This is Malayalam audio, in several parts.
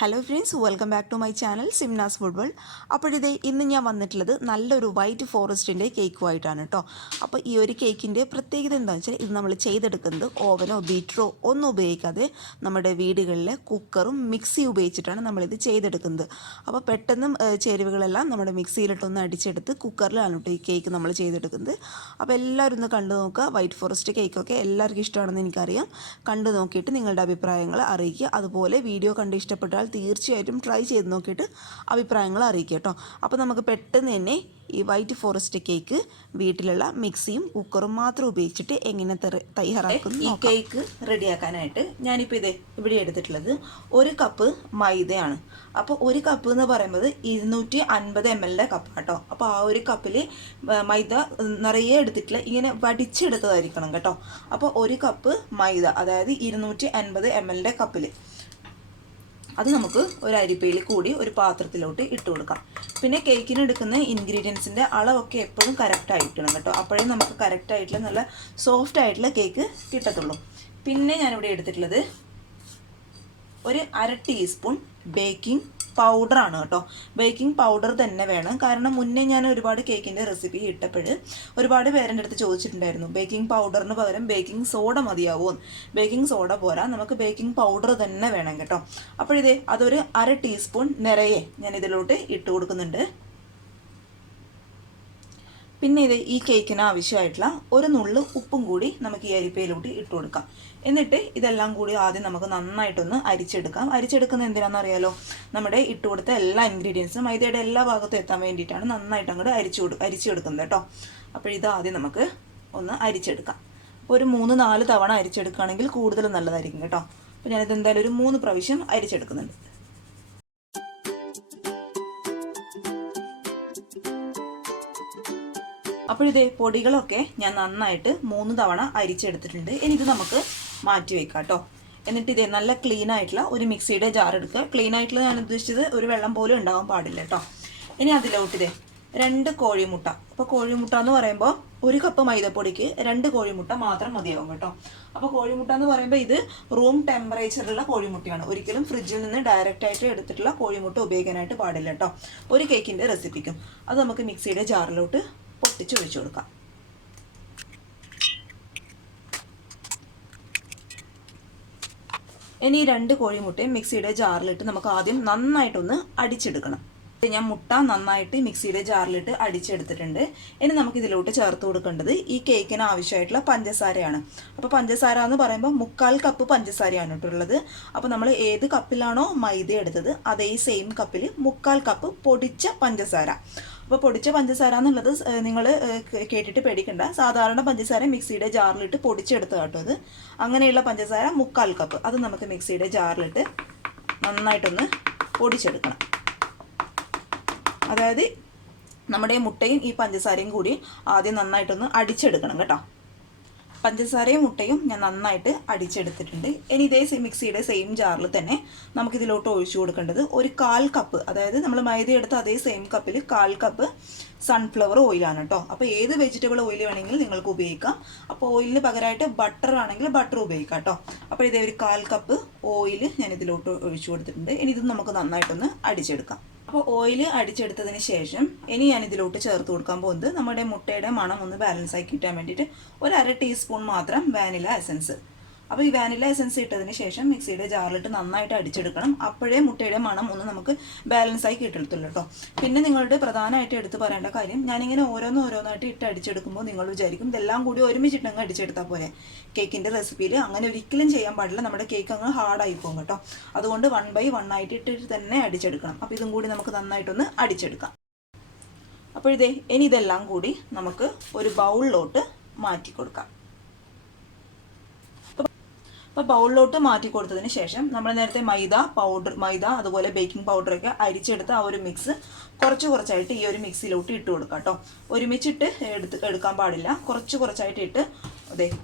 Hello friends, welcome back to my channel Simna's food world. അപ്പോഴിതേ ഇന്ന് ഞാൻ വന്നിട്ടുള്ളത് നല്ലൊരു വൈറ്റ് ഫോറസ്റ്റിൻ്റെ കേക്കുമായിട്ടാണ് കേട്ടോ. അപ്പോൾ ഈ ഒരു കേക്കിൻ്റെ പ്രത്യേകത എന്താണെന്ന് വെച്ചാൽ ഇത് നമ്മൾ ചെയ്തെടുക്കുന്നത് ഓവനോ ബീറ്ററോ ഒന്നും ഉപയോഗിക്കാതെ നമ്മുടെ വീടുകളിലെ കുക്കറും മിക്സി ഉപയോഗിച്ചിട്ടാണ് നമ്മളിത് ചെയ്തെടുക്കുന്നത്. അപ്പോൾ പെട്ടെന്ന് ചേരുവകളെല്ലാം നമ്മുടെ മിക്സിയിലിട്ടൊന്ന് അടിച്ചെടുത്ത് കുക്കറിലാണ് കേട്ടോ ഈ കേക്ക് നമ്മൾ ചെയ്തെടുക്കുന്നത്. അപ്പോൾ എല്ലാവരും ഒന്ന് കണ്ടു നോക്കുക. വൈറ്റ് ഫോറസ്റ്റ് കേക്കൊക്കെ എല്ലാവർക്കും ഇഷ്ടമാണെന്ന് എനിക്കറിയാം. കണ്ടു നോക്കിയിട്ട് നിങ്ങളുടെ അഭിപ്രായങ്ങൾ അറിയിക്കുക. അതുപോലെ വീഡിയോ കണ്ട് ഇഷ്ടപ്പെട്ടാൽ തീർച്ചയായിട്ടും ട്രൈ ചെയ്ത് നോക്കിയിട്ട് അഭിപ്രായങ്ങൾ അറിയിക്കുക കേട്ടോ. അപ്പോൾ നമുക്ക് പെട്ടെന്ന് തന്നെ ഈ വൈറ്റ് ഫോറസ്റ്റ് കേക്ക് വീട്ടിലുള്ള മിക്സിയും കുക്കറും മാത്രം ഉപയോഗിച്ചിട്ട് എങ്ങനെ തയ്യാറാക്കുന്നു ഈ കേക്ക് റെഡിയാക്കാനായിട്ട് ഞാനിപ്പോൾ ഇവിടെ എടുത്തിട്ടുള്ളത് 1 കപ്പ് മൈദയാണ്. അപ്പോൾ 1 കപ്പ് എന്ന് പറയുന്നത് 250 ml കപ്പ് കേട്ടോ. അപ്പോൾ ആ ഒരു കപ്പിൽ മൈദ നിറയെ എടുത്തിട്ടില്ല, ഇങ്ങനെ വടിച്ചെടുത്തതായിരിക്കണം കേട്ടോ. അപ്പോൾ 1 കപ്പ് മൈദ, അതായത് 250 ml കപ്പിൽ അത് നമുക്ക് ഒരു അരിപ്പയിൽ കൂടി ഒരു പാത്രത്തിലോട്ട് ഇട്ട് കൊടുക്കാം. പിന്നെ കേക്കിന് എടുക്കുന്ന ഇൻഗ്രീഡിയൻസിൻ്റെ അളവൊക്കെ എപ്പോഴും കറക്റ്റായിട്ടിടണം കേട്ടോ. അപ്പോഴേ നമുക്ക് കറക്റ്റായിട്ടുള്ള നല്ല സോഫ്റ്റ് ആയിട്ടുള്ള കേക്ക് കിട്ടത്തുള്ളൂ. പിന്നെ ഞാനിവിടെ എടുത്തിട്ടുള്ളത് ഒരു 1/2 ടീസ്പൂൺ ബേക്കിംഗ് പൗഡറാണ് കേട്ടോ. ബേക്കിംഗ് പൗഡർ തന്നെ വേണം, കാരണം മുന്നേ ഞാൻ ഒരുപാട് കേക്കിൻ്റെ റെസിപ്പി ഇട്ടപ്പോൾ ഒരുപാട് പേരുടെ അടുത്ത് ചോദിച്ചിട്ടുണ്ടായിരുന്നു ബേക്കിംഗ് പൗഡറിന് പകരം ബേക്കിംഗ് സോഡ മതിയാവുമോ. ബേക്കിംഗ് സോഡ പോരാ, നമുക്ക് ബേക്കിംഗ് പൗഡർ തന്നെ വേണം കേട്ടോ. അപ്പോഴിതേ അതൊരു 1/2 ടീസ്പൂൺ നിറയെ ഞാൻ ഇതിലോട്ട് ഇട്ട് കൊടുക്കുന്നുണ്ട്. പിന്നെ ഈ കേക്കിന് ആവശ്യമായിട്ടുള്ള ഒരു നുള്ളു ഉപ്പും കൂടി നമുക്ക് ഈ അരിപ്പയിലോട്ട് ഇട്ട് കൊടുക്കാം. എന്നിട്ട് ഇതെല്ലാം കൂടി ആദ്യം നമുക്ക് നന്നായിട്ടൊന്ന് അരിച്ചെടുക്കാം. അരിച്ചെടുക്കുന്നത് എന്തിനാണെന്ന് അറിയാലോ, നമ്മുടെ ഇട്ട് കൊടുത്ത എല്ലാ ഇൻഗ്രീഡിയൻസും മൈദയുടെ എല്ലാ ഭാഗത്തും എത്താൻ വേണ്ടിയിട്ടാണ് നന്നായിട്ട് അങ്ങോട്ട് അരിച്ചെടുക്കുന്നത് കേട്ടോ. അപ്പോൾ ഇത് ആദ്യം നമുക്ക് ഒന്ന് അരിച്ചെടുക്കാം. ഒരു 3-4 തവണ അരിച്ചെടുക്കുകയാണെങ്കിൽ കൂടുതൽ നല്ലതായിരിക്കും കേട്ടോ. അപ്പോൾ ഞാനിത് എന്തായാലും ഒരു 3 പ്രാവശ്യം അരിച്ചെടുക്കുന്നുണ്ട്. അപ്പോഴിതേ പൊടികളൊക്കെ ഞാൻ നന്നായിട്ട് 3 തവണ അരിച്ചെടുത്തിട്ടുണ്ട്. ഇനി ഇത് നമുക്ക് മാറ്റി വെക്കാം കേട്ടോ. എന്നിട്ട് ഇതേ നല്ല ക്ലീൻ ആയിട്ടുള്ള ഒരു മിക്സിയുടെ ജാർ എടുക്കുക. ക്ലീൻ ആയിട്ടുള്ള ഞാൻ ഉദ്ദേശിച്ചത് ഒരു വെള്ളം പോലും ഉണ്ടാവാൻ പാടില്ല കേട്ടോ. ഇനി അതിലോട്ട് 2 കോഴിമുട്ട. അപ്പോൾ കോഴിമുട്ട എന്ന് പറയുമ്പോൾ 1 കപ്പ് മൈദപ്പൊടിക്ക് 2 കോഴിമുട്ട മാത്രം മതിയാവും കേട്ടോ. അപ്പോൾ കോഴിമുട്ട എന്ന് പറയുമ്പോൾ ഇത് റൂം ടെമ്പറേച്ചറിലുള്ള കോഴിമുട്ടയാണ്. ഒരിക്കലും ഫ്രിഡ്ജിൽ നിന്ന് ഡയറക്റ്റ് ആയിട്ട് എടുത്തിട്ടുള്ള കോഴിമുട്ട ഉപയോഗിക്കാനായിട്ട് പാടില്ല കേട്ടോ, ഒരു കേക്കിൻ്റെ റെസിപ്പിക്കും. അത് നമുക്ക് മിക്സിയുടെ ജാറിലോട്ട് പൊട്ടിച്ചൊഴിച്ചു കൊടുക്കാം. ഇനി 2 കോഴിമുട്ടയും മിക്സിയുടെ ജാറിലിട്ട് നമുക്ക് ആദ്യം നന്നായിട്ടൊന്ന് അടിച്ചെടുക്കണം. ഞാൻ മുട്ട നന്നായിട്ട് മിക്സിയുടെ ജാറിലിട്ട് അടിച്ചെടുത്തിട്ടുണ്ട്. ഇനി നമുക്ക് ഇതിലോട്ട് ചേർത്ത് കൊടുക്കേണ്ടത് ഈ കേക്കിന് ആവശ്യമായിട്ടുള്ള പഞ്ചസാരയാണ്. അപ്പോൾ പഞ്ചസാര എന്ന് പറയുമ്പോൾ 1/4 കപ്പ് പഞ്ചസാരയാണ് ഇട്ടുള്ളത്. അപ്പോൾ നമ്മൾ ഏത് കപ്പിലാണോ മൈദ എടുത്തത് അതേ സെയിം കപ്പിൽ 1/4 കപ്പ് പൊടിച്ച പഞ്ചസാര. അപ്പോൾ പൊടിച്ച പഞ്ചസാര എന്നുള്ളത് നിങ്ങൾ കേട്ടിട്ട് പേടിക്കണ്ട, സാധാരണ പഞ്ചസാര മിക്സിയുടെ ജാറിലിട്ട് പൊടിച്ചെടുത്ത് കേട്ടോ. ഇത് അങ്ങനെയുള്ള പഞ്ചസാര 1/4 കപ്പ് അത് നമുക്ക് മിക്സിയുടെ ജാറിലിട്ട് നന്നായിട്ടൊന്ന് പൊടിച്ചെടുക്കണം. അതായത് നമ്മുടെ മുട്ടയും ഈ പഞ്ചസാരയും കൂടി ആദ്യം നന്നായിട്ടൊന്ന് അടിച്ചെടുക്കണം കേട്ടോ. പഞ്ചസാരയും മുട്ടയും ഞാൻ നന്നായിട്ട് അടിച്ചെടുത്തിട്ടുണ്ട്. ഇനി ഇതേ മിക്സിയുടെ സെയിം ജാറിൽ തന്നെ നമുക്കിതിലോട്ട് ഒഴിച്ചു കൊടുക്കേണ്ടത് ഒരു 1/4 കപ്പ്, അതായത് നമ്മൾ മൈദ എടുത്ത അതേ സെയിം കപ്പിൽ 1/4 കപ്പ് സൺഫ്ലവർ ഓയിലാണ് കേട്ടോ. അപ്പോൾ ഏത് വെജിറ്റബിൾ ഓയിൽ വേണമെങ്കിലും നിങ്ങൾക്ക് ഉപയോഗിക്കാം. അപ്പോൾ ഓയിലിന് പകരമായിട്ട് ബട്ടർ ആണെങ്കിൽ ബട്ടർ ഉപയോഗിക്കാം കേട്ടോ. അപ്പോൾ ഇതേ ഒരു 1/4 കപ്പ് ഓയിൽ ഞാൻ ഇതിലോട്ട് ഒഴിച്ചു കൊടുത്തിട്ടുണ്ട്. ഇനി ഇത് നമുക്ക് നന്നായിട്ടൊന്ന് അടിച്ചെടുക്കാം. അപ്പോൾ ഓയിൽ അടിച്ചെടുത്തതിന് ശേഷം ഇനി ഞാൻ ഇതിലോട്ട് ചേർത്ത് കൊടുക്കാൻ പോകുന്നത് നമ്മുടെ മുട്ടയുടെ മണം ഒന്ന് ബാലൻസ് ആക്കി കിട്ടാൻ വേണ്ടിയിട്ട് ഒരു 1/2 ടീസ്പൂൺ മാത്രം വാനില എസൻസ്. അപ്പോൾ ഈ വാനില എസൻസ് ഇട്ടതിന് ശേഷം മിക്സിയുടെ ജാറിലിട്ട് നന്നായിട്ട് അടിച്ചെടുക്കണം. അപ്പോഴേ മുട്ടയുടെ മണം ഒന്ന് നമുക്ക് ബാലൻസ് ആയി കിട്ടത്തുള്ളൂ കേട്ടോ. പിന്നെ നിങ്ങളുടെ പ്രധാനമായിട്ട് എടുത്ത് പറയേണ്ട കാര്യം, ഞാനിങ്ങനെ ഓരോന്നായിട്ട് ഇട്ട് അടിച്ചെടുക്കുമ്പോൾ നിങ്ങൾ വിചാരിക്കും ഇതെല്ലാം കൂടി ഒരുമിച്ചിട്ടങ്ങ് അടിച്ചെടുത്താൽ പോലെ. കേക്കിൻ്റെ റെസിപ്പിയിൽ അങ്ങനെ ഒരിക്കലും ചെയ്യാൻ പാടില്ല, നമ്മുടെ കേക്ക് അങ്ങ് ഹാർഡായി പോകും കേട്ടോ. അതുകൊണ്ട് 1 by 1 ആയിട്ട് ഇട്ടിട്ട് തന്നെ അടിച്ചെടുക്കണം. അപ്പോൾ ഇതും കൂടി നമുക്ക് നന്നായിട്ടൊന്ന് അടിച്ചെടുക്കാം. അപ്പോഴിതേ ഇനി ഇതെല്ലാം കൂടി നമുക്ക് ഒരു ബൗളിലോട്ട് മാറ്റി കൊടുക്കാം. അപ്പോൾ ബൗളിലോട്ട് മാറ്റി കൊടുത്തതിന് ശേഷം നമ്മൾ നേരത്തെ മൈദ അതുപോലെ ബേക്കിംഗ് പൗഡറൊക്കെ അരിച്ചെടുത്ത് ആ ഒരു മിക്സ് കുറച്ചായിട്ട് ഈ ഒരു മിക്സിയിലോട്ട് ഇട്ട് കൊടുക്കാം കേട്ടോ. ഒരുമിച്ചിട്ട് എടുക്കാൻ പാടില്ല, കുറച്ചായിട്ട് ഇട്ട്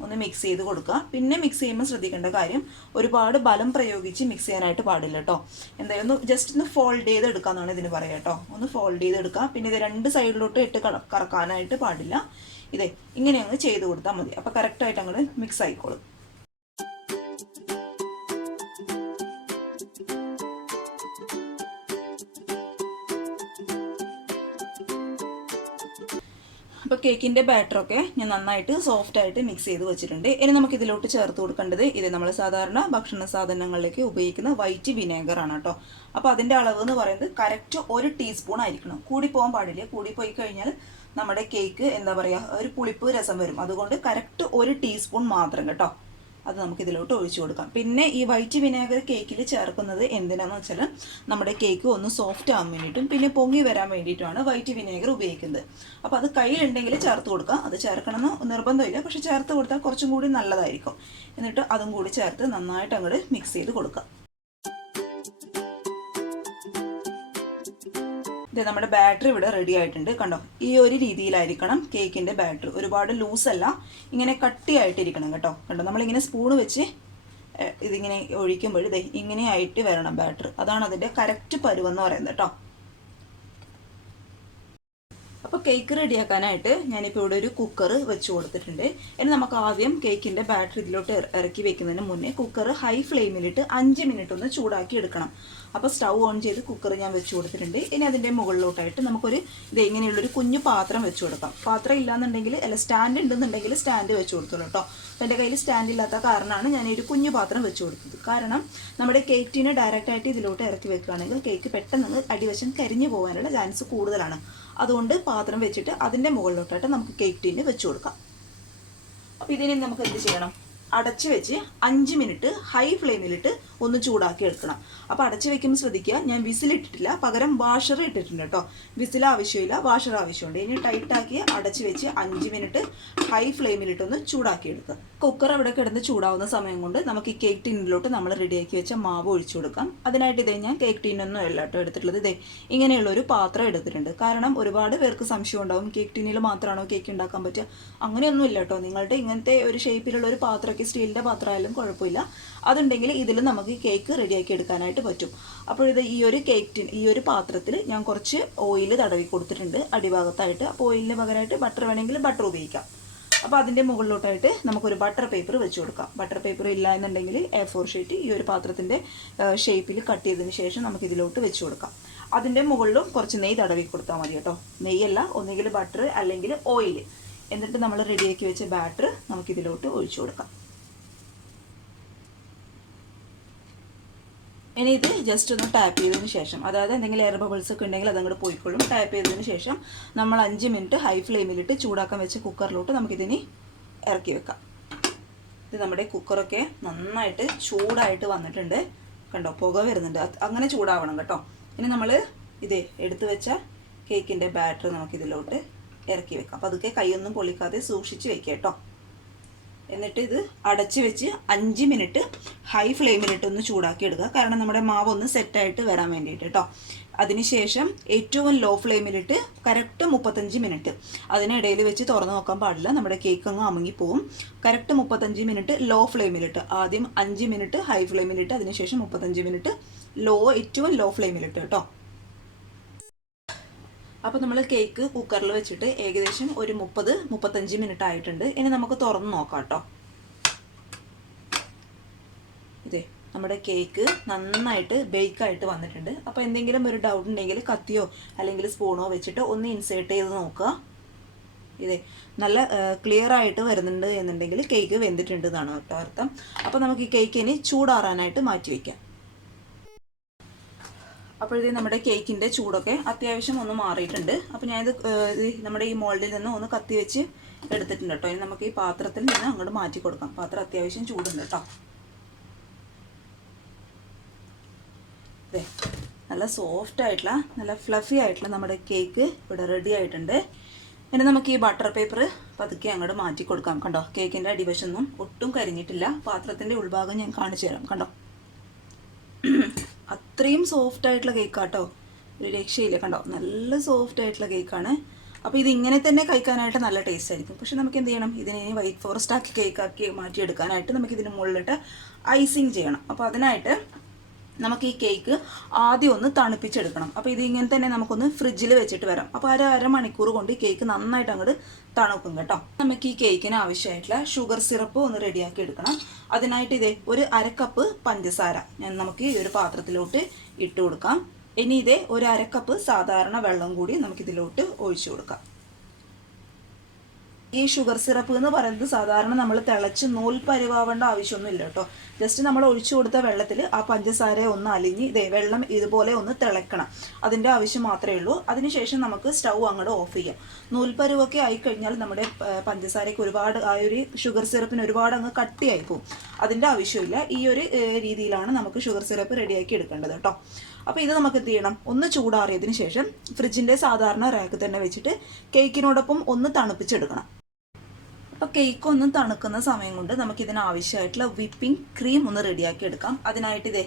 ഒന്ന് മിക്സ് ചെയ്ത് കൊടുക്കുക. പിന്നെ മിക്സ് ചെയ്യുമ്പോൾ ശ്രദ്ധിക്കേണ്ട കാര്യം, ഒരുപാട് ബലം പ്രയോഗിച്ച് മിക്സ് ചെയ്യാനായിട്ട് പാടില്ല കേട്ടോ. എന്തായാലും ജസ്റ്റ് ഒന്ന് ഫോൾഡ് ചെയ്ത് എടുക്കാമെന്നാണ് ഇതിന് പറയുക കേട്ടോ. ഒന്ന് ഫോൾഡ് ചെയ്ത് എടുക്കുക. പിന്നെ ഇത് 2 സൈഡിലോട്ട് ഇട്ട് കറക്കാനായിട്ട് പാടില്ല. ഇങ്ങനെ അങ്ങ് ചെയ്ത് കൊടുത്താൽ മതി. അപ്പോൾ കറക്റ്റായിട്ട് അങ്ങോട്ട് മിക്സ് ആയിക്കോളും. ഇപ്പോൾ കേക്കിൻ്റെ ബാറ്ററൊക്കെ ഞാൻ നന്നായിട്ട് സോഫ്റ്റായിട്ട് മിക്സ് ചെയ്ത് വെച്ചിട്ടുണ്ട്. ഇനി നമുക്ക് ഇതിലോട്ട് ചേർത്ത് കൊടുക്കേണ്ടത് ഇത് നമ്മൾ സാധാരണ ഭക്ഷണ സാധനങ്ങളിലേക്ക് ഉപയോഗിക്കുന്ന വൈറ്റ് വിനേഗറാണ് കേട്ടോ. അപ്പോൾ അതിൻ്റെ അളവ് എന്ന് പറയുന്നത് കറക്റ്റ് 1 ടീസ്പൂൺ ആയിരിക്കണം. കൂടി പോകാൻ പാടില്ല. കൂടി പോയി കഴിഞ്ഞാൽ നമ്മുടെ കേക്ക് എന്താ പറയുക ഒരു പുളിപ്പ് രസം വരും. അതുകൊണ്ട് കറക്റ്റ് 1 ടീസ്പൂൺ മാത്രം കേട്ടോ. അത് നമുക്ക് ഇതിലോട്ട് ഒഴിച്ചു കൊടുക്കാം. പിന്നെ ഈ വൈറ്റ് വിനേഗർ കേക്കിൽ ചേർക്കുന്നത് എന്തിനാണെന്ന് വെച്ചാൽ നമ്മുടെ കേക്ക് ഒന്ന് സോഫ്റ്റ് ആകാൻ വേണ്ടിയിട്ടും പിന്നെ പൊങ്ങി വരാൻ വേണ്ടിയിട്ടുമാണ് വൈറ്റ് വിനേഗർ ഉപയോഗിക്കുന്നത്. അപ്പോൾ അത് കയ്യിലുണ്ടെങ്കിൽ ചേർത്ത് കൊടുക്കാം. അത് ചേർക്കണമെന്ന് നിർബന്ധമില്ല, പക്ഷെ ചേർത്ത് കൊടുത്താൽ കുറച്ചും കൂടി നല്ലതായിരിക്കും. എന്നിട്ട് അതും കൂടി ചേർത്ത് നന്നായിട്ട് അങ്ങോട്ട് മിക്സ് ചെയ്ത് കൊടുക്കാം. ഇത് നമ്മുടെ ബാറ്ററി ഇവിടെ റെഡി ആയിട്ടുണ്ട്. കണ്ടോ, ഈ ഒരു രീതിയിലായിരിക്കണം കേക്കിൻ്റെ ബാറ്ററി. ഒരുപാട് ലൂസല്ല, ഇങ്ങനെ കട്ടിയായിട്ടിരിക്കണം കേട്ടോ. കണ്ടോ, നമ്മളിങ്ങനെ സ്പൂണ് വെച്ച് ഇതിങ്ങനെ ഒഴിക്കുമ്പോൾ ഇതേ ഇങ്ങനെ ആയിട്ട് വരണം ബാറ്ററി. അതാണ് അതിൻ്റെ കറക്റ്റ് പരുവെന്ന് പറയുന്നത് കേട്ടോ. അപ്പോൾ കേക്ക് റെഡിയാക്കാനായിട്ട് ഞാനിപ്പോൾ ഇവിടെ ഒരു കുക്കർ വെച്ച് കൊടുത്തിട്ടുണ്ട്. ഇനി നമുക്ക് ആദ്യം കേക്കിൻ്റെ ബാറ്ററി ഇതിലോട്ട് ഇറക്കി വെക്കുന്നതിന് മുന്നേ കുക്കർ ഹൈ ഫ്ലെയിമിലിട്ട് 5 മിനിറ്റ് ഒന്ന് ചൂടാക്കി എടുക്കണം. അപ്പോൾ സ്റ്റൗ ഓൺ ചെയ്ത് കുക്കർ ഞാൻ വെച്ച് കൊടുത്തിട്ടുണ്ട്. ഇനി അതിൻ്റെ മുകളിലോട്ടായിട്ട് നമുക്കൊരു ഇങ്ങനെയുള്ളൊരു കുഞ്ഞു പാത്രം വെച്ച് കൊടുക്കാം. പാത്രം ഇല്ലാന്നുണ്ടെങ്കിൽ അല്ല സ്റ്റാൻഡ് ഉണ്ടെന്നുണ്ടെങ്കിൽ സ്റ്റാൻഡ് വെച്ച് കൊടുത്തോളൂ കേട്ടോ. അപ്പോൾ എൻ്റെ കയ്യിൽ സ്റ്റാൻഡ് ഇല്ലാത്ത കാരണമാണ് ഞാൻ ഒരു കുഞ്ഞു പാത്രം വെച്ച് കൊടുത്തത്. കാരണം നമ്മുടെ കേക്കിന് ഡയറക്റ്റായിട്ട് ഇതിലോട്ട് ഇറക്കി വെക്കുകയാണെങ്കിൽ കേക്ക് പെട്ടെന്ന് അടിവശം കരിഞ്ഞു പോകാനുള്ള ചാൻസ് കൂടുതലാണ്. അതുകൊണ്ട് പാത്രം വെച്ചിട്ട് അതിൻ്റെ മുകളിലോട്ടായിട്ട് നമുക്ക് കേക്ക് ടീന് വെച്ച് കൊടുക്കാം. അപ്പോൾ ഇതിനെ നമുക്ക് എന്ത് ചെയ്യണം, അടച്ച് വെച്ച് 5 മിനിറ്റ് ഹൈ ഫ്ലെയിമിലിട്ട് ഒന്ന് ചൂടാക്കി എടുക്കണം. അപ്പോൾ അടച്ച് വെക്കുമ്പോൾ ശ്രദ്ധിക്കുക, ഞാൻ വിസിലിട്ടിട്ടില്ല, പകരം വാഷർ ഇട്ടിട്ടുണ്ട് കേട്ടോ. വിസിൽ ആവശ്യമില്ല, വാഷർ ആവശ്യമുണ്ട്. ഇനി ടൈറ്റാക്കി അടച്ച് വെച്ച് 5 മിനിറ്റ് ഹൈ ഫ്ലെയിമിലിട്ടൊന്ന് ചൂടാക്കി എടുക്കുക. കുക്കർ അവിടെ കിടന്ന് ചൂടാവുന്ന സമയം കൊണ്ട് നമുക്ക് ഈ കേക്ക് ടീനിലോട്ട് നമ്മൾ റെഡിയാക്കി വെച്ച മാവ് ഒഴിച്ചു കൊടുക്കാം. അതിനായിട്ട് ഇതേ ഞാൻ കേക്ക് ടീനൊന്നും അല്ല കേട്ടോ എടുത്തിട്ടുള്ളത്. ഇതേ ഇങ്ങനെയുള്ളൊരു പാത്രം എടുത്തിട്ടുണ്ട്. കാരണം ഒരുപാട് പേർക്ക് സംശയം ഉണ്ടാവും, കേക്ക് ടീനിൽ മാത്രമാണോ കേക്ക് ഉണ്ടാക്കാൻ പറ്റുക? അങ്ങനെയൊന്നും ഇല്ല കേട്ടോ. നിങ്ങളുടെ ഇങ്ങനത്തെ ഒരു ഷേപ്പിലുള്ള ഒരു പാത്രമൊക്കെ സ്റ്റീലിൻ്റെ പാത്രമായാലും കുഴപ്പമില്ല. അതുണ്ടെങ്കിൽ ഇതിൽ നമുക്ക് കേക്ക് റെഡിയാക്കി എടുക്കാനായിട്ട് പറ്റും. അപ്പോൾ ഇത് ഈ ഒരു കേക്ക് ടിൻ ഈ ഒരു പാത്രത്തിൽ ഞാൻ കുറച്ച് ഓയിൽ തടവി കൊടുത്തിട്ടുണ്ട് അടിഭാഗത്തായിട്ട്. അപ്പോൾ ഓയിലിന് പകരമായിട്ട് ബട്ടർ വേണമെങ്കിൽ ബട്ടർ ഉപയോഗിക്കാം. അപ്പോൾ അതിൻ്റെ മുകളിലോട്ടായിട്ട് നമുക്കൊരു ബട്ടർ പേപ്പർ വെച്ച് കൊടുക്കാം. ബട്ടർ പേപ്പർ ഇല്ല എന്നുണ്ടെങ്കിൽ A4 ഷീറ്റ് ഈ ഒരു പാത്രത്തിൻ്റെ ഷേപ്പിൽ കട്ട് ചെയ്തതിന് ശേഷം നമുക്ക് ഇതിലോട്ട് വെച്ച് കൊടുക്കാം. അതിൻ്റെ മുകളിലും കുറച്ച് നെയ്യ് തടവി കൊടുത്താൽ മതി കേട്ടോ. നെയ്യല്ല, ഒന്നുകിൽ ബട്ടർ അല്ലെങ്കിൽ ഓയിൽ. എന്നിട്ട് നമ്മൾ റെഡിയാക്കി വെച്ച ബാറ്റർ നമുക്കിതിലോട്ട് ഒഴിച്ചു കൊടുക്കാം. ഇനി ഇത് ജസ്റ്റ് ഒന്ന് ടാപ്പ് ചെയ്തതിന് ശേഷം, അതായത് എന്തെങ്കിലും എയർ ബബിൾസ് ഒക്കെ ഉണ്ടെങ്കിൽ അതങ്ങോട്ട് പോയിക്കൊള്ളും. ടാപ്പ് ചെയ്തതിന് ശേഷം നമ്മൾ 5 മിനിറ്റ് ഹൈ ഫ്ലെയിമിലിട്ട് ചൂടാക്കാൻ വെച്ച കുക്കറിലോട്ട് നമുക്കിതിന് ഇറക്കി വെക്കാം. ഇത് നമ്മുടെ കുക്കറൊക്കെ നന്നായിട്ട് ചൂടായിട്ട് വന്നിട്ടുണ്ട്. കണ്ടോ, പുക വരുന്നുണ്ട്. അങ്ങനെ ചൂടാവണം കേട്ടോ. ഇനി നമ്മൾ ഇതേ എടുത്തു വെച്ച കേക്കിൻ്റെ ബാറ്റർ നമുക്കിതിലോട്ട് ഇറക്കി വെക്കാം. അപ്പോൾ അതൊക്കെ കൈയൊന്നും പൊളിക്കാതെ സൂക്ഷിച്ച് വെക്കാം കേട്ടോ. എന്നിട്ട് ഇത് അടച്ച് വെച്ച് 5 മിനിറ്റ് ഹൈ ഫ്ലെയിമിലിട്ട് ഒന്ന് ചൂടാക്കി എടുക്കുക. കാരണം നമ്മുടെ മാവ് ഒന്ന് സെറ്റായിട്ട് വരാൻ വേണ്ടിയിട്ട് കേട്ടോ. അതിനുശേഷം ഏറ്റവും ലോ ഫ്ലെയിമിലിട്ട് കറക്റ്റ് 35 മിനിറ്റ്. അതിനിടയിൽ വെച്ച് തുറന്ന് നോക്കാൻ പാടില്ല, നമ്മുടെ കേക്ക് അങ്ങ് അമുങ്ങിപ്പോവും. കറക്റ്റ് 35 മിനിറ്റ് ലോ ഫ്ലെയിമിലിട്ട്, ആദ്യം 5 മിനിറ്റ് ഹൈ ഫ്ലെയിമിലിട്ട് അതിനുശേഷം 35 മിനിറ്റ് ഏറ്റവും ലോ ഫ്ലെയിമിലിട്ട് കേട്ടോ. അപ്പോൾ നമ്മൾ കേക്ക് കുക്കറിൽ വെച്ചിട്ട് ഏകദേശം ഒരു 30-35 മിനിറ്റ് ആയിട്ടുണ്ട്. ഇനി നമുക്ക് തുറന്ന് നോക്കാം കേട്ടോ. ഇതേ നമ്മുടെ കേക്ക് നന്നായിട്ട് ബേക്കായിട്ട് വന്നിട്ടുണ്ട്. അപ്പോൾ എന്തെങ്കിലും ഒരു ഡൗട്ട് ഉണ്ടെങ്കിൽ കത്തിയോ അല്ലെങ്കിൽ സ്പൂണോ വെച്ചിട്ട് ഒന്ന് ഇൻസേർട്ട് ചെയ്ത് നോക്കുക. ഇതേ നല്ല ക്ലിയർ ആയിട്ട് വരുന്നുണ്ട് എന്നുണ്ടെങ്കിൽ കേക്ക് വെന്തിട്ടുണ്ട് എന്നാണ് കേട്ടോ അർത്ഥം. അപ്പോൾ നമുക്ക് ഈ കേക്കിന് ചൂടാറാനായിട്ട് മാറ്റി വയ്ക്കാം. അപ്പോഴത്തേ നമ്മുടെ കേക്കിൻ്റെ ചൂടൊക്കെ അത്യാവശ്യം ഒന്ന് മാറിയിട്ടുണ്ട്. അപ്പോൾ ഞാനിത് നമ്മുടെ ഈ മോൾഡിൽ നിന്ന് ഒന്ന് കത്തി വെച്ച് എടുത്തിട്ടുണ്ട് കേട്ടോ. ഇനി നമുക്ക് ഈ പാത്രത്തിൽ നിന്ന് അങ്ങോട്ട് മാറ്റി കൊടുക്കാം. പാത്രം അത്യാവശ്യം ചൂടുണ്ട് കേട്ടോ. അതെ, നല്ല സോഫ്റ്റ് ആയിട്ടുള്ള നല്ല ഫ്ലഫി ആയിട്ടുള്ള നമ്മുടെ കേക്ക് ഇവിടെ റെഡി ആയിട്ടുണ്ട്. ഇനി നമുക്ക് ഈ ബട്ടർ പേപ്പർ പതുക്കെ അങ്ങോട്ട് മാറ്റി കൊടുക്കാം. കണ്ടോ, കേക്കിൻ്റെ അടിവശമൊന്നും ഒട്ടും കരിഞ്ഞിട്ടില്ല. പാത്രത്തിൻ്റെ ഉൾഭാഗം ഞാൻ കാണിച്ചു തരാം. കണ്ടോ, അത്രയും സോഫ്റ്റ് ആയിട്ടുള്ള കേക്കാട്ടോ, ഒരു രക്ഷയില്ല. കണ്ടോ, നല്ല സോഫ്റ്റ് ആയിട്ടുള്ള കേക്കാണ്. അപ്പോൾ ഇത് ഇങ്ങനെ തന്നെ കഴിക്കാനായിട്ട് നല്ല ടേസ്റ്റ് ആയിരിക്കും. പക്ഷെ നമുക്ക് എന്ത് ചെയ്യണം, ഇതിനെ വൈറ്റ് ഫോറസ്റ്റ് ആക്കി കേക്കാക്കി മാറ്റിയെടുക്കാനായിട്ട് നമുക്ക് ഇതിന് മുകളിലിട്ട് ഐസിങ് ചെയ്യണം. അപ്പോൾ അതിനായിട്ട് നമുക്ക് ഈ കേക്ക് ആദ്യം ഒന്ന് തണുപ്പിച്ചെടുക്കണം. അപ്പോൾ ഇത് ഇങ്ങനെ തന്നെ നമുക്കൊന്ന് ഫ്രിഡ്ജിൽ വെച്ചിട്ട് വരാം. അപ്പോൾ അരമണിക്കൂർ കൊണ്ട് ഈ കേക്ക് നന്നായിട്ട് അങ്ങോട്ട് തണുക്കും കേട്ടോ. നമുക്ക് ഈ കേക്കിന് ആവശ്യമായിട്ടുള്ള ഷുഗർ സിറപ്പ് ഒന്ന് റെഡിയാക്കി എടുക്കണം. അതിനായിട്ട് ഇതേ ഒരു 1/2 കപ്പ് പഞ്ചസാര നമുക്ക് ഈ ഒരു പാത്രത്തിലോട്ട് ഇട്ട് കൊടുക്കാം. ഇനി ഇതേ ഒരു 1/2 കപ്പ് സാധാരണ വെള്ളം കൂടി നമുക്കിതിലോട്ട് ഒഴിച്ചു കൊടുക്കാം. ഈ ഷുഗർ സിറപ്പ് എന്ന് പറയുന്നത് സാധാരണ നമ്മൾ തിളച്ച് നൂൽ പരിവാവേണ്ട ആവശ്യമൊന്നുമില്ല കേട്ടോ. ജസ്റ്റ് നമ്മൾ ഒഴിച്ചു കൊടുത്ത വെള്ളത്തിൽ ആ പഞ്ചസാര ഒന്ന് അലിഞ്ഞ് വെള്ളം ഇതുപോലെ ഒന്ന് തിളക്കണം, അതിൻ്റെ ആവശ്യം മാത്രമേ ഉള്ളൂ. അതിനുശേഷം നമുക്ക് സ്റ്റൗ അങ്ങോട്ട് ഓഫ് ചെയ്യാം. നൂൽപ്പരുവൊക്കെ ആയിക്കഴിഞ്ഞാൽ നമ്മുടെ പഞ്ചസാരയ്ക്ക് ഒരുപാട് ആ ഒരു ഷുഗർ സിറപ്പിന് ഒരുപാട് അങ്ങ് കട്ടിയായി പോകും. അതിൻ്റെ ആവശ്യമില്ല. ഈ ഒരു രീതിയിലാണ് നമുക്ക് ഷുഗർ സിറപ്പ് റെഡിയാക്കി എടുക്കേണ്ടത് കേട്ടോ. അപ്പോൾ ഇത് നമുക്ക് എന്ത് ചെയ്യണം, ഒന്ന് ചൂടാറിയതിന് ശേഷം ഫ്രിഡ്ജിൻ്റെ സാധാരണ റാക്ക് തന്നെ വെച്ചിട്ട് കേക്കിനോടൊപ്പം ഒന്ന് തണുപ്പിച്ചെടുക്കണം. അപ്പോൾ കേക്ക് ഒന്ന് തണുക്കുന്ന സമയം കൊണ്ട് നമുക്ക് ഇതിനാവശ്യമായിട്ടുള്ള വിപ്പിംഗ് ക്രീം ഒന്ന് റെഡിയാക്കി എടുക്കാം. അതിനായിട്ട്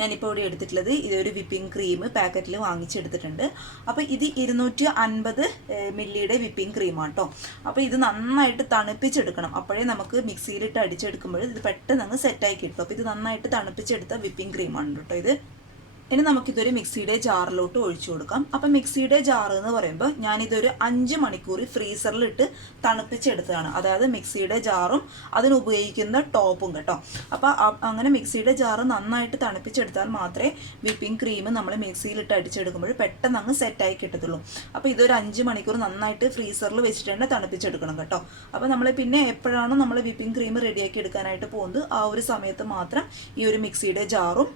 ഞാനിപ്പോൾ ഇവിടെ എടുത്തിട്ടുള്ളത് ഇതൊരു വിപ്പിംഗ് ക്രീം പാക്കറ്റിൽ വാങ്ങിച്ചെടുത്തിട്ടുണ്ട്. അപ്പോൾ ഇത് 250 മില്ലിയുടെ വിപ്പിംഗ് ക്രീമാണ് കേട്ടോ. അപ്പോൾ ഇത് നന്നായിട്ട് തണുപ്പിച്ചെടുക്കണം. അപ്പോഴേ നമുക്ക് മിക്സിയിലിട്ട് അടിച്ചെടുക്കുമ്പോൾ ഇത് പെട്ടെന്ന് അങ്ങ് സെറ്റായി കിട്ടും. അപ്പോൾ ഇത് നന്നായിട്ട് തണുപ്പിച്ചെടുത്ത വിപ്പിംഗ് ക്രീമാണ് കേട്ടോ ഇത്. ഇനി നമുക്കിതൊരു മിക്സിയുടെ ജാറിലോട്ട് ഒഴിച്ചു കൊടുക്കാം. അപ്പം മിക്സിയുടെ ജാർ എന്ന് പറയുമ്പോൾ ഞാനിതൊരു 5 മണിക്കൂർ ഫ്രീസറിലിട്ട് തണുപ്പിച്ചെടുത്തതാണ്. അതായത് മിക്സിയുടെ ജാറും അതിനുപയോഗിക്കുന്ന ടോപ്പും കേട്ടോ. അപ്പോൾ അങ്ങനെ മിക്സിയുടെ ജാറ് നന്നായിട്ട് തണുപ്പിച്ചെടുത്താൽ മാത്രമേ വിപ്പിംഗ് ക്രീം നമ്മൾ മിക്സിയിലിട്ട് അടിച്ചെടുക്കുമ്പോൾ പെട്ടെന്ന് അങ്ങ് സെറ്റായി കിട്ടത്തുള്ളൂ. അപ്പോൾ ഇതൊരു 5 മണിക്കൂർ നന്നായിട്ട് ഫ്രീസറിൽ വെച്ചിട്ട് തന്നെ തണുപ്പിച്ചെടുക്കണം കേട്ടോ. അപ്പോൾ നമ്മൾ പിന്നെ എപ്പോഴാണോ നമ്മൾ വിപ്പിംഗ് ക്രീം റെഡിയാക്കി എടുക്കാനായിട്ട് പോകുന്നത് ആ ഒരു സമയത്ത് മാത്രം ഈ ഒരു മിക്സിയുടെ ജാറും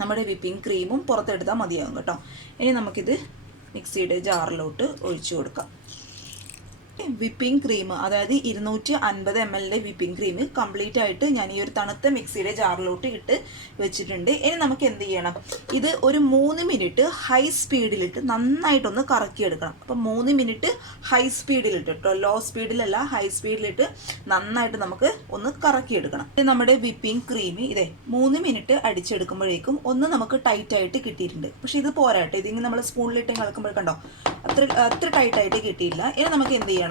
നമ്മുടെ വിപ്പിംഗ് ക്രീമും പുറത്തെടുത്താൽ മതിയാകും കേട്ടോ. ഇനി നമുക്കിത് മിക്സിയുടെ ജാറിലോട്ട് ഒഴിച്ചു കൊടുക്കാം. വിപ്പിംഗ് ക്രീം അതായത് 250 ml വിപ്പിംഗ് ക്രീം കംപ്ലീറ്റ് ആയിട്ട് ഞാൻ ഈ ഒരു തണുത്ത മിക്സിയുടെ ജാറിലോട്ട് ഇട്ട് വെച്ചിട്ടുണ്ട്. ഇനി നമുക്ക് എന്ത് ചെയ്യണം, ഇത് ഒരു 3 മിനിറ്റ് ഹൈ സ്പീഡിലിട്ട് നന്നായിട്ടൊന്ന് കറക്കിയെടുക്കണം. അപ്പം 3 മിനിറ്റ് ഹൈ സ്പീഡിലിട്ട് കേട്ടോ, ലോ സ്പീഡിലല്ല, ഹൈ സ്പീഡിലിട്ട് നന്നായിട്ട് നമുക്ക് ഒന്ന് കറക്കിയെടുക്കണം. നമ്മുടെ വിപ്പിംഗ് ക്രീം 3 മിനിറ്റ് അടിച്ചെടുക്കുമ്പോഴേക്കും ഒന്ന് നമുക്ക് ടൈറ്റായിട്ട് കിട്ടിയിട്ടുണ്ട്. പക്ഷെ ഇത് പോരാട്ടെ, ഇതിങ്ങനെ നമ്മൾ സ്പൂണിലിട്ട് കളക്കുമ്പോൾ കണ്ടോ അത്ര ടൈറ്റായിട്ട് കിട്ടിയില്ല. ഇനി നമുക്ക് എന്ത് ചെയ്യണം,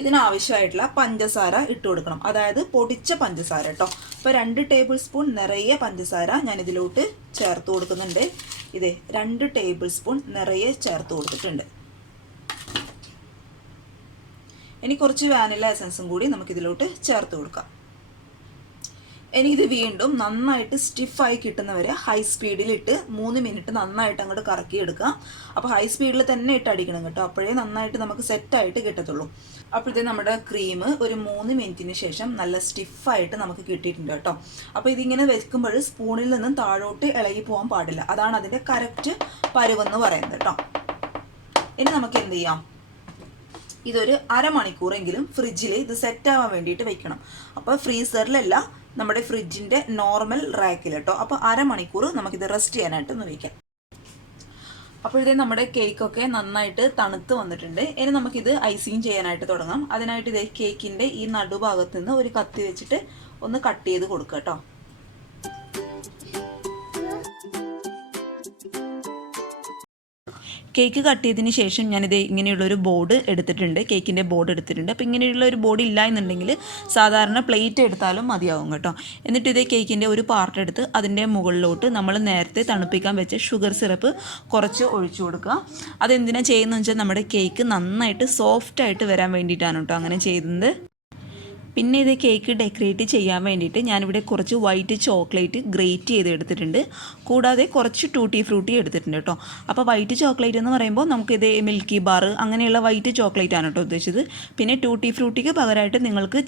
ഇതിനാവശ്യമായിട്ടുള്ള പഞ്ചസാര ഇട്ട് കൊടുക്കണം. അതായത് പൊടിച്ച പഞ്ചസാര കേട്ടോ. അപ്പോൾ 2 ടേബിൾ സ്പൂൺ നിറയെ പഞ്ചസാര ഞാൻ ഇതിലോട്ട് ചേർത്ത് കൊടുക്കുന്നുണ്ട്. 2 ടേബിൾ സ്പൂൺ നിറയെ ചേർത്ത് കൊടുത്തിട്ടുണ്ട്. ഇനി കുറച്ച് വാനില എസൻസും കൂടി നമുക്കിതിലോട്ട് ചേർത്ത് കൊടുക്കാം. ഇനി ഇത് വീണ്ടും നന്നായിട്ട് സ്റ്റിഫായി കിട്ടുന്നവരെ ഹൈ സ്പീഡിലിട്ട് 3 മിനിറ്റ് നന്നായിട്ട് അങ്ങോട്ട് കറക്കിയെടുക്കുക. അപ്പോൾ ഹൈ സ്പീഡിൽ തന്നെ ഇട്ട് അടിക്കണം കേട്ടോ, അപ്പോഴേ നന്നായിട്ട് നമുക്ക് സെറ്റായിട്ട് കിട്ടത്തുള്ളൂ. അപ്പോഴത്തെ നമ്മുടെ ക്രീം ഒരു 3 മിനിറ്റിന് ശേഷം നല്ല സ്റ്റിഫായിട്ട് നമുക്ക് കിട്ടിയിട്ടുണ്ട് കേട്ടോ. അപ്പോൾ ഇതിങ്ങനെ വെക്കുമ്പോൾ സ്പൂണിൽ നിന്നും താഴോട്ട് ഇളകി പോകാൻ പാടില്ല. അതാണ് അതിൻ്റെ കറക്റ്റ് പരുവെന്ന് പറയുന്നത് കേട്ടോ. ഇനി നമുക്ക് എന്ത് ചെയ്യാം, ഇതൊരു അരമണിക്കൂറെങ്കിലും ഫ്രിഡ്ജിൽ ഇത് സെറ്റാവാൻ വേണ്ടിയിട്ട് വെക്കണം. അപ്പോൾ ഫ്രീസറിലല്ല, നമ്മുടെ ഫ്രിഡ്ജിൻ്റെ നോർമൽ റാക്കിൽ കേട്ടോ. അപ്പോൾ അരമണിക്കൂർ നമുക്കിത് റെസ്റ്റ് ചെയ്യാനായിട്ട് ഒന്ന് വയ്ക്കാം. അപ്പോൾ നമ്മുടെ കേക്കൊക്കെ നന്നായിട്ട് തണുത്ത് വന്നിട്ടുണ്ട്. ഇനി നമുക്കിത് ഐസിങ് ചെയ്യാനായിട്ട് തുടങ്ങാം. അതിനായിട്ട് കേക്കിൻ്റെ ഈ നടുഭാഗത്ത് നിന്ന് ഒരു കത്തി വെച്ചിട്ട് ഒന്ന് കട്ട് ചെയ്ത് കൊടുക്കുക കേട്ടോ. കേക്ക് കട്ട് ചെയ്തതിന് ശേഷം ഞാനിത് ഇങ്ങനെയുള്ളൊരു ബോർഡ് എടുത്തിട്ടുണ്ട്, കേക്കിൻ്റെ ബോർഡ് എടുത്തിട്ടുണ്ട്. അപ്പോൾ ഇങ്ങനെയുള്ള ഒരു ബോർഡ് ഇല്ല എന്നുണ്ടെങ്കിൽ സാധാരണ പ്ലേറ്റ് എടുത്താലും മതിയാവും കേട്ടോ. എന്നിട്ട് ഇതേ കേക്കിൻ്റെ ഒരു പാർട്ട് എടുത്ത് അതിൻ്റെ മുകളിലോട്ട് നമ്മൾ നേരത്തെ തണുപ്പിക്കാൻ വെച്ച ഷുഗർ സിറപ്പ് കുറച്ച് ഒഴിച്ചു കൊടുക്കുക. അതെന്തിനാണ് ചെയ്യുന്നതെന്ന് വെച്ചാൽ നമ്മുടെ കേക്ക് നന്നായിട്ട് സോഫ്റ്റായിട്ട് വരാൻ വേണ്ടിയിട്ടാണ് കേട്ടോ അങ്ങനെ ചെയ്യുന്നത്. പിന്നെ ഇത് കേക്ക് ഡെക്കറേറ്റ് ചെയ്യാൻ വേണ്ടിയിട്ട് ഞാനിവിടെ കുറച്ച് വൈറ്റ് ചോക്ലേറ്റ് ഗ്രേറ്റ് ചെയ്ത് എടുത്തിട്ടുണ്ട്. കൂടാതെ കുറച്ച് ടൂട്ടി ഫ്രൂട്ടി എടുത്തിട്ടുണ്ട് കേട്ടോ. അപ്പോൾ വൈറ്റ് ചോക്ലേറ്റ് എന്ന് പറയുമ്പോൾ നമുക്കിത് മിൽക്കി ബാർ അങ്ങനെയുള്ള വൈറ്റ് ചോക്ലേറ്റ് ആണ് കേട്ടോ ഉദ്ദേശിച്ചത്. പിന്നെ ടൂട്ടി ഫ്രൂട്ടിക്ക് പകരമായിട്ട് നിങ്ങൾക്ക്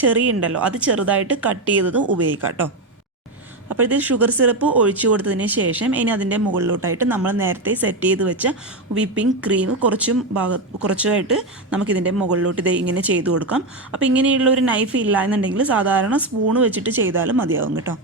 ചെറി ഉണ്ടല്ലോ, അത് ചെറുതായിട്ട് കട്ട് ചെയ്തത് ഉപയോഗിക്കാം കേട്ടോ. അപ്പോൾ ഇത് ഷുഗർ സിറപ്പ് ഒഴിച്ചു കൊടുത്തതിന് ശേഷം ഇനി അതിൻ്റെ മുകളിലോട്ടായിട്ട് നമ്മൾ നേരത്തെ സെറ്റ് ചെയ്ത് വെച്ച വിപ്പിംഗ് ക്രീം കുറച്ചുമായിട്ട് നമുക്കിതിൻ്റെ മുകളിലോട്ട് ഇത് ഇങ്ങനെ ചെയ്ത് കൊടുക്കാം. അപ്പോൾ ഇങ്ങനെയുള്ള ഒരു നൈഫ് ഇല്ല എന്നുണ്ടെങ്കിൽ സാധാരണ സ്പൂൺ വെച്ചിട്ട് ചെയ്താലും മതിയാവും കേട്ടോ.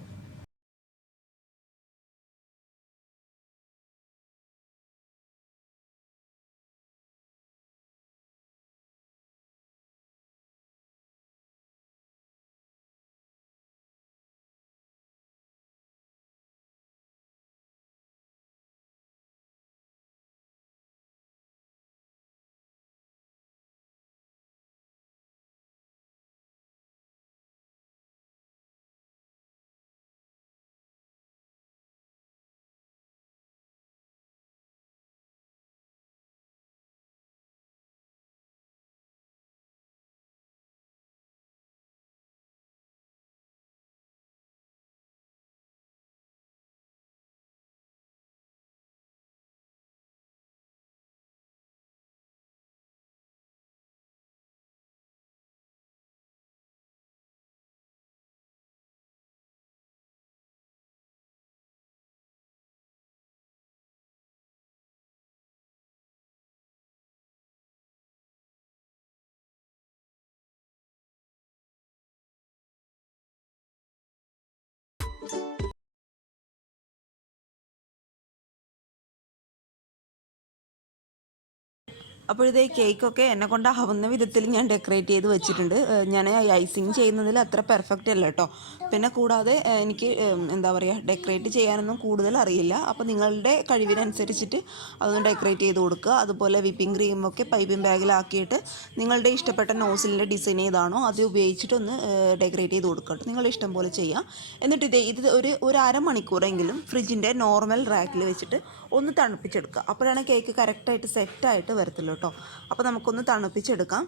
അപ്പോൾ ഇതേ കേക്കൊക്കെ എന്നെ കൊണ്ടാവുന്ന വിധത്തിൽ ഞാൻ ഡെക്കറേറ്റ് ചെയ്ത് വെച്ചിട്ടുണ്ട്. ഞാൻ ഐസിങ് ചെയ്യുന്നതിൽ അത്ര പെർഫെക്റ്റ് അല്ല കേട്ടോ. പിന്നെ കൂടാതെ എനിക്ക് എന്താ പറയുക, ഡെക്കറേറ്റ് ചെയ്യാനൊന്നും കൂടുതൽ അറിയില്ല. അപ്പോൾ നിങ്ങളുടെ കഴിവിനനുസരിച്ചിട്ട് അതൊന്ന് ഡെക്കറേറ്റ് ചെയ്ത് കൊടുക്കുക. അതുപോലെ വിപ്പിംഗ് ക്രീമൊക്കെ പൈപ്പിംഗ് ബാഗിലാക്കിയിട്ട് നിങ്ങളുടെ ഇഷ്ടപ്പെട്ട നോസിലിൻ്റെ ഡിസൈൻ ഏതാണോ അത് ഉപയോഗിച്ചിട്ടൊന്ന് ഡെക്കറേറ്റ് ചെയ്ത് കൊടുക്കുക കേട്ടോ. നിങ്ങളുടെ ഇഷ്ടം പോലെ ചെയ്യാം. എന്നിട്ട് ഇത് ഒരു അരമണിക്കൂറെങ്കിലും ഫ്രിഡ്ജിൻ്റെ നോർമൽ റാക്കിൽ വെച്ചിട്ട് ഒന്ന് തണുപ്പിച്ചെടുക്കുക. അപ്പോഴാണ് കേക്ക് കറക്റ്റായിട്ട് സെറ്റായിട്ട് വരത്തുള്ളൂ കേട്ടോ. അപ്പോൾ നമുക്കൊന്ന് തണുപ്പിച്ചെടുക്കാം.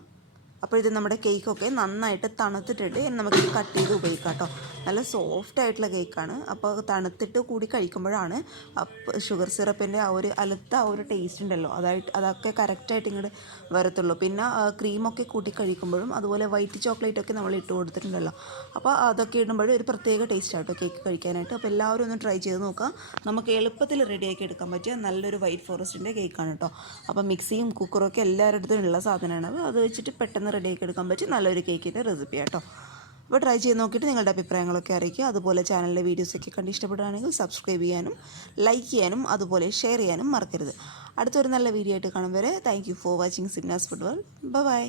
അപ്പോൾ ഇത് നമ്മുടെ കേക്കൊക്കെ നന്നായിട്ട് തണുത്തിട്ടിട്ട് നമുക്ക് കട്ട് ചെയ്ത് ഉപയോഗിക്കാം കേട്ടോ. നല്ല സോഫ്റ്റ് ആയിട്ടുള്ള കേക്കാണ്. അപ്പോൾ തണുത്തിട്ട് കൂടി കഴിക്കുമ്പോഴാണ് ഷുഗർ സിറപ്പിൻ്റെ ആ ഒരു ടേസ്റ്റ് ഉണ്ടല്ലോ, അതൊക്കെ കറക്റ്റായിട്ട് ഇങ്ങോട്ട് വരത്തുള്ളൂ. പിന്നെ ക്രീമൊക്കെ കൂട്ടി കഴിക്കുമ്പോഴും അതുപോലെ വൈറ്റ് ചോക്ലേറ്റൊക്കെ നമ്മൾ ഇട്ട് കൊടുത്തിട്ടുണ്ടല്ലോ, അപ്പോൾ അതൊക്കെ ഇടുമ്പോഴും ഒരു പ്രത്യേക ടേസ്റ്റ് ആട്ടോ കേക്ക് കഴിക്കാനായിട്ട്. അപ്പോൾ എല്ലാവരും ഒന്ന് ട്രൈ ചെയ്ത് നോക്കാം. നമുക്ക് എളുപ്പത്തിൽ റെഡിയാക്കി എടുക്കാൻ പറ്റിയ നല്ലൊരു വൈറ്റ് ഫോറസ്റ്റിൻ്റെ കേക്കാണ് കേട്ടോ. അപ്പോൾ മിക്സിയും കുക്കറും ഒക്കെ എല്ലാവരുടെ അടുത്തും ഉള്ള സാധനമാണ്. അത് വെച്ചിട്ട് പെട്ടെന്ന് റെഡിയാക്കി എടുക്കാൻ പറ്റും നല്ലൊരു കേക്കിൻ്റെ റെസിപ്പി ആട്ടോ. അപ്പോൾ ട്രൈ ചെയ്ത് നോക്കിയിട്ട് നിങ്ങളുടെ അഭിപ്രായങ്ങളൊക്കെ അറിയിക്കുക. അതുപോലെ ചാനലിലെ വീഡിയോസൊക്കെ കണ്ട് ഇഷ്ടപ്പെടുകയാണെങ്കിൽ സബ്സ്ക്രൈബ് ചെയ്യാനും ലൈക്ക് ചെയ്യാനും അതുപോലെ ഷെയർ ചെയ്യാനും മറക്കരുത്. അടുത്തൊരു നല്ല വീഡിയോ ആയിട്ട് കാണും വരെ thank you for watching Simnas food world. By.